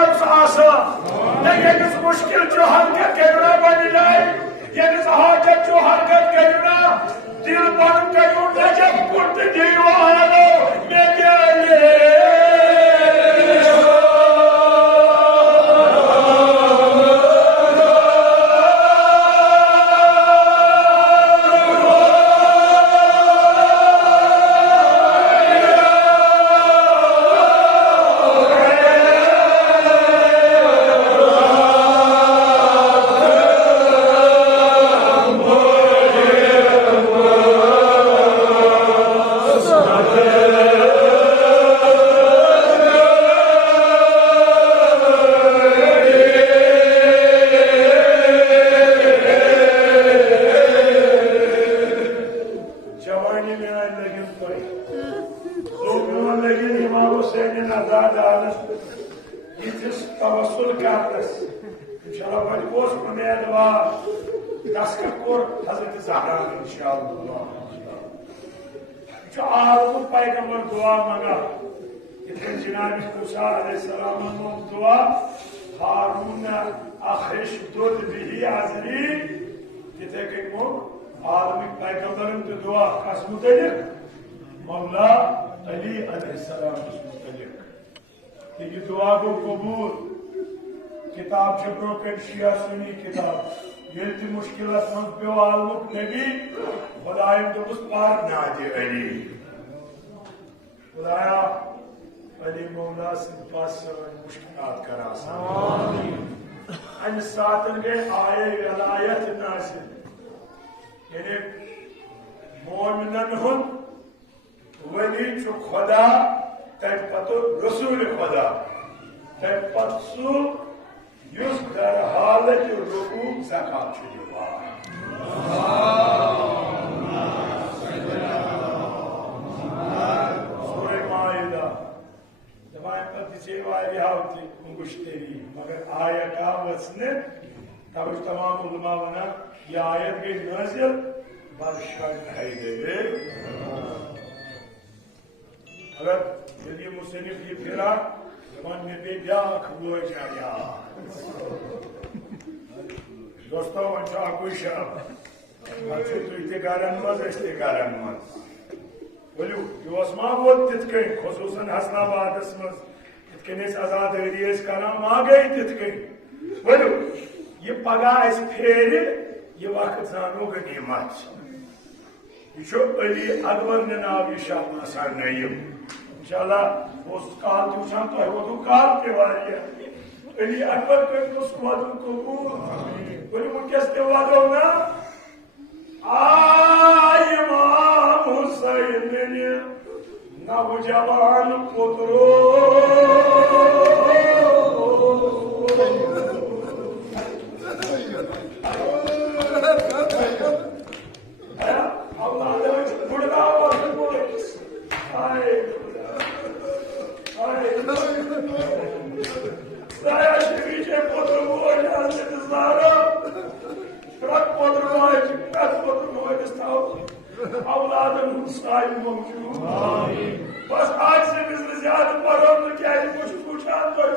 कर आसा न यस मुश्किल जो हरकत करना बन जाए यस हाजत जो हरकत करना दिल बंद करो न जब कुट दीवानो मैं क्या पैगंबर दुआ मांगा इतने जनाब मूसा अलैहिस्सलाम दुआ हारून अखिश दुद बिही आजरी इतने के को आलमी पैगंबर तो दुआ कस मुतलिक मौला अली अलैहिस्सलाम मुतलिक ये दुआ को कबूल किताब छपरो के शिया सुनी किताब ये थी मुश्किल मन पे आलमुक नबी खुदायम तो उस पार नाजे अली खुदाया अली मौला से पास मुश्किलात करा अन सातन के आए विलायत नासिल यानी मोमिनन हुन वली जो खुदा तक पतो रसूल खुदा तक पत्सु युस दर हालत रुकू ज़कात दिवा मगर आयत वसने तब तमाम उलमा वना यह आयत गई नाज़िल बादशाह अगर यदि मुसन्निफ की फिरा जमान में भी ब्याख हुआ जाया दोस्तों अच्छा कोई शराब अच्छे तो इतने कारण मत ऐसे कारण मत बोलूं जो अस्मा बोल तितके खुसूसन हसनाबाद अस्मस इतने आजाद एरियाज का नाम आ गई तितके बोलूं ये पगा इस फेरे ये वक्त जानो गनीमत ये अली अकबर ने नाम इंशाअल्लाह आसान नहीं इंशाअल्लाह उस काल तुझा तो वो तो काल के वाली अली अकबर पे तो स्वादों को बोले मुझे वादों ना आय इमाम हुसैन ने नौजवान पुत्रो बस आज से बिजनेस ज्यादा पढ़ो तो क्या कुछ पूछा तो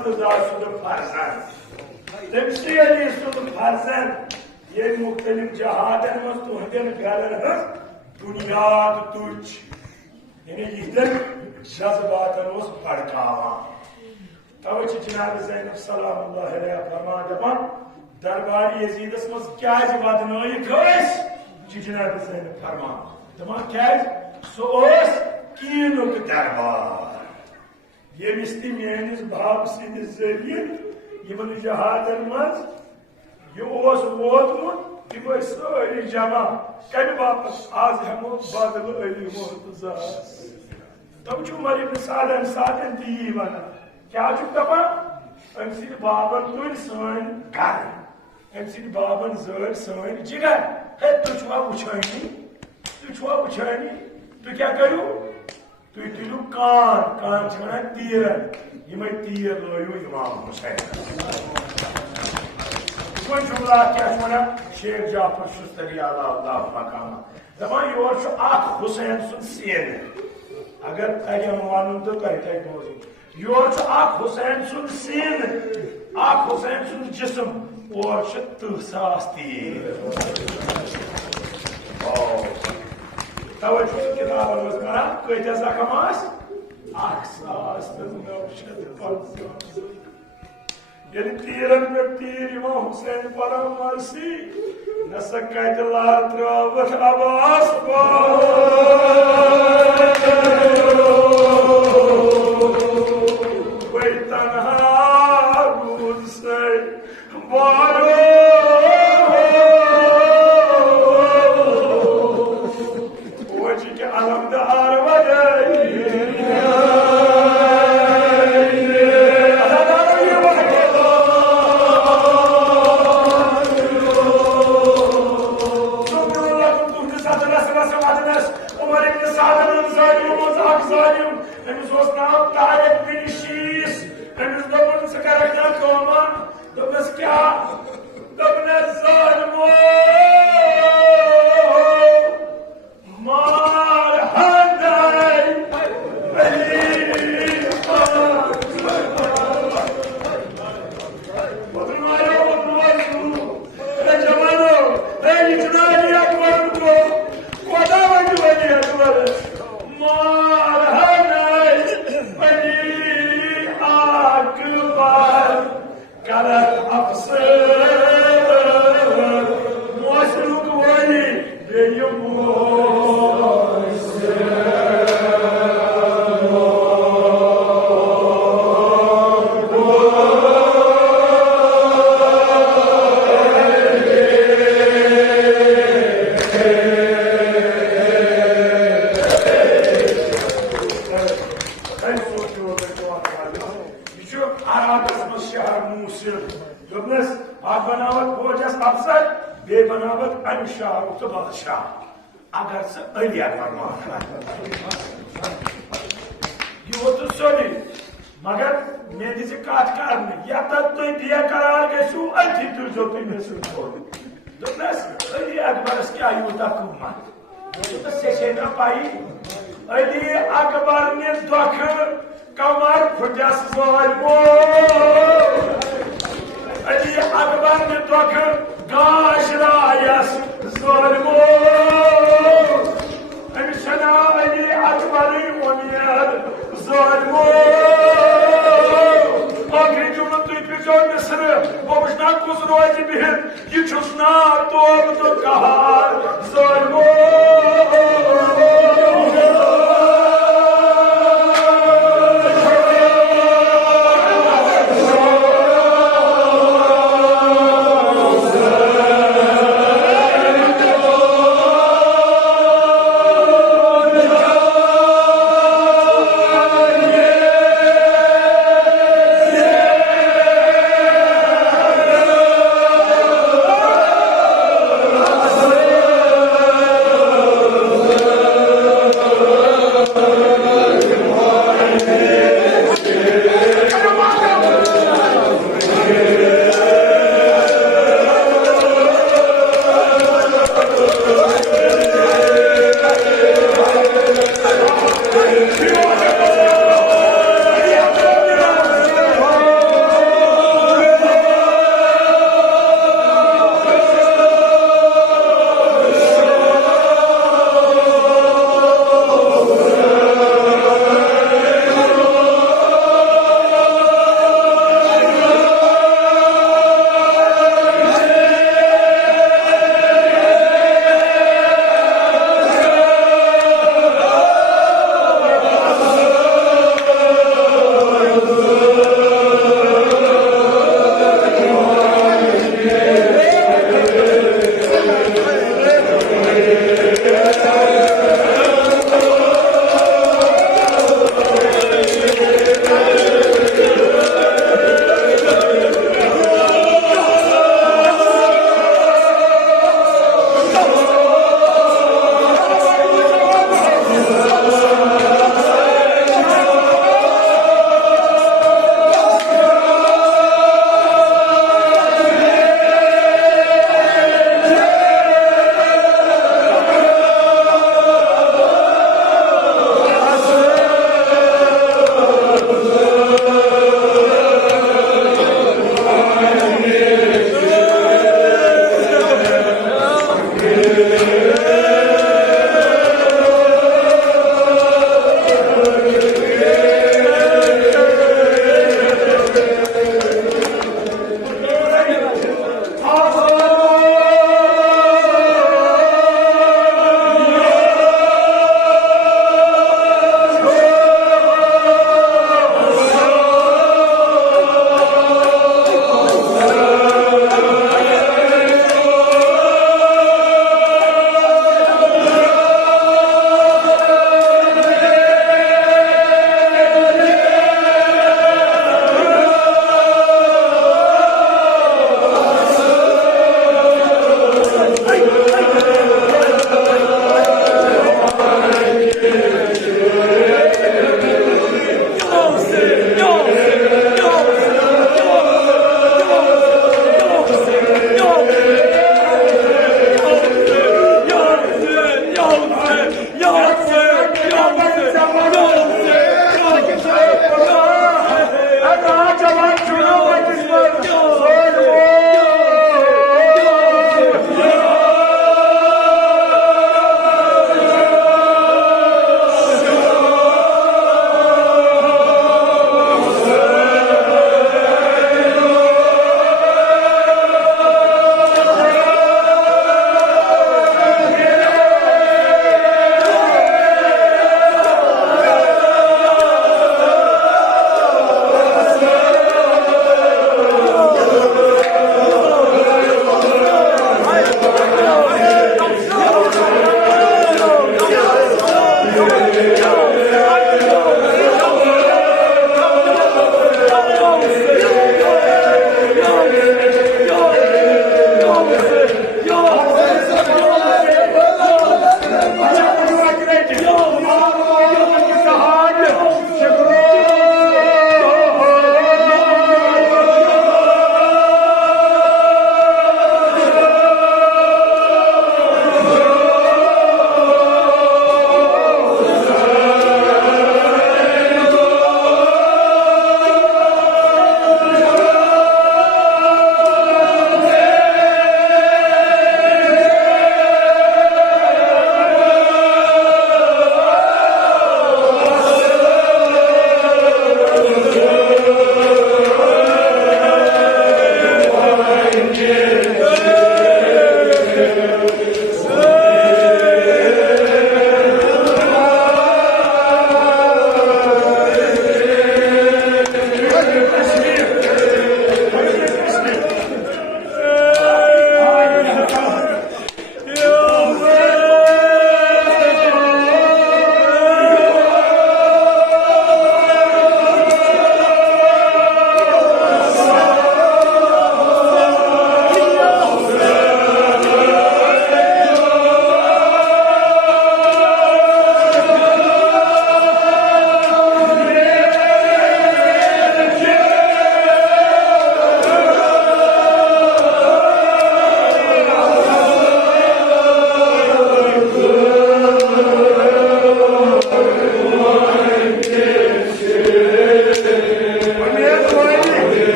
मुर्तजा सुन फर्जन तमसी अली सुन फर्जन ये मुख्तलिफ जहादन मज तुहदन गरन हज बुनियाद तुझ यानी यहदन जज्बातन उस भड़कावा तवे जनाब ज़ैनब सलामुल्लाह अलैहा फरमान दपान दरबार यजीदस मज क्या वदनयिक जनाब ज़ैनब फरमान दपान क्या सो कीनुक दरबार यमिस मेनिस बाप सिंदिस जरिए यमन जहादन मज यह वोतमुत तम सारी जमा कम बापस आज हमो बदल अली मुर्तज़ास तब उमर इब्न सादन सादन ती वना क्या दपान अम सद बाबन तुल सन घर अम सद बाबन जर सन जिगर है तुवा वुचानी तु क्या करू तु तुलु कान वन तीर यम तीर लयु इमाम हुसैन जुमला क्या वन शेख जाफर शुस्तरी अल्लाह मकामा दपान योर हुसैन सुन सीन अगर तगन वन तो तह बोजू योर हुसैन सुन सीन हुसैन सुन जिस्म और 30,000 तीर तवज्जो किताब मजमरा कत जख्म 1,950 ये तीरन पे तीर इमाम हुसैन परा मरसी नस कत लार त्रवत अब्बास कोई तन्हा रूद से बारो अलमदार उमर इब्न सादन अमिस नाम तारिक बिन शीस अमिस दोपन सकरना कौमा दोपस क्या दोपन ज़ालिमो मार हदाई अली बदमायो बदमायो जमानो इतना लिया को कोदा वजह अकबर मार हदाई अली अकबर कर अफसर मशरूक वली बेयुमो तो बादशाह अगर से अली अकबर मान ये तो सोनी मगर मैं दिसे काट करने या तब तो दिया करार के सु अति तू जो तुम में सु छोड़ तो बस अली अकबर क्या युद्ध कुमा तो से ना पाई अली अकबर ने दुख कमर फुटस वालमो अली अकबर ने दुख गाश रायस ज़ालिमो अमिशना अली अकबर वनियर ज़ालिमो आखिरी जुमला तुई पिछो मिस्र वो बचना कुछ रोज बिहर ये चुसना तो कहा ज़ालिमो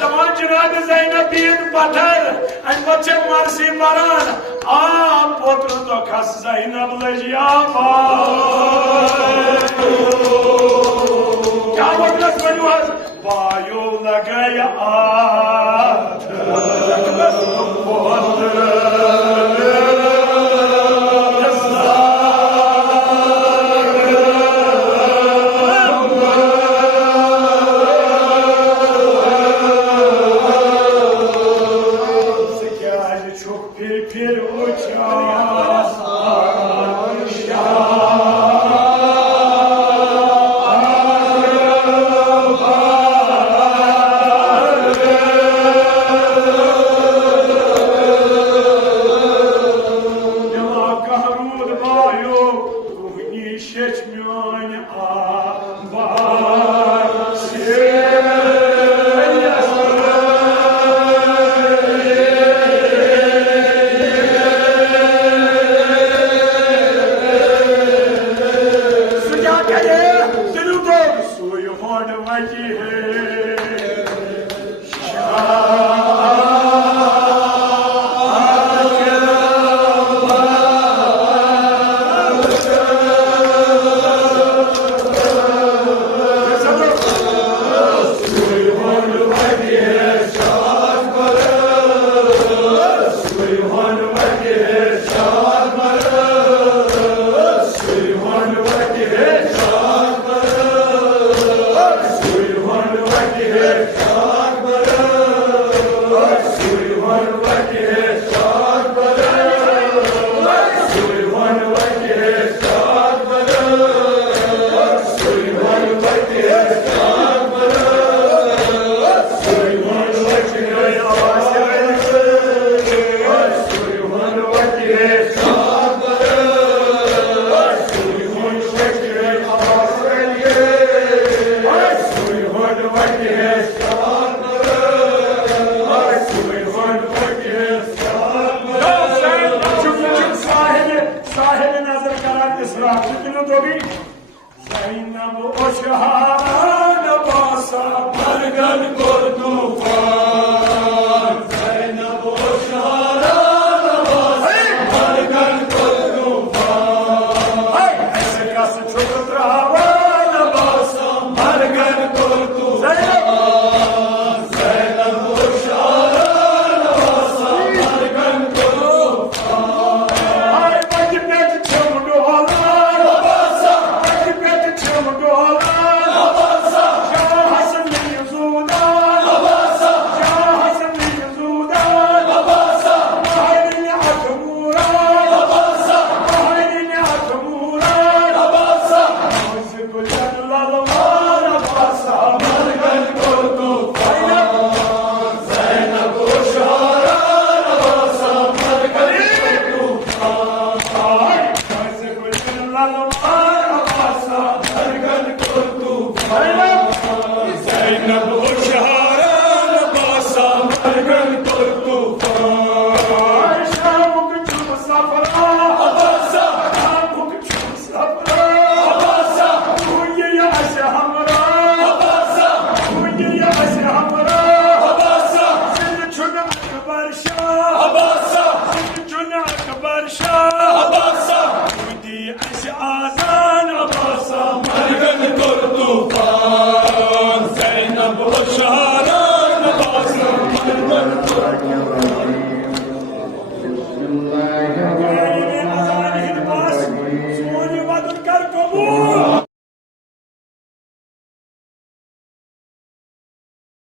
Tamam Cenab-ı Zeynep'in batar, en başı marsi baran, potru da kas Zeynep'le yama. Ya vakit konuyor, bayu lagaya at. Abasa, Juna Kabarsha.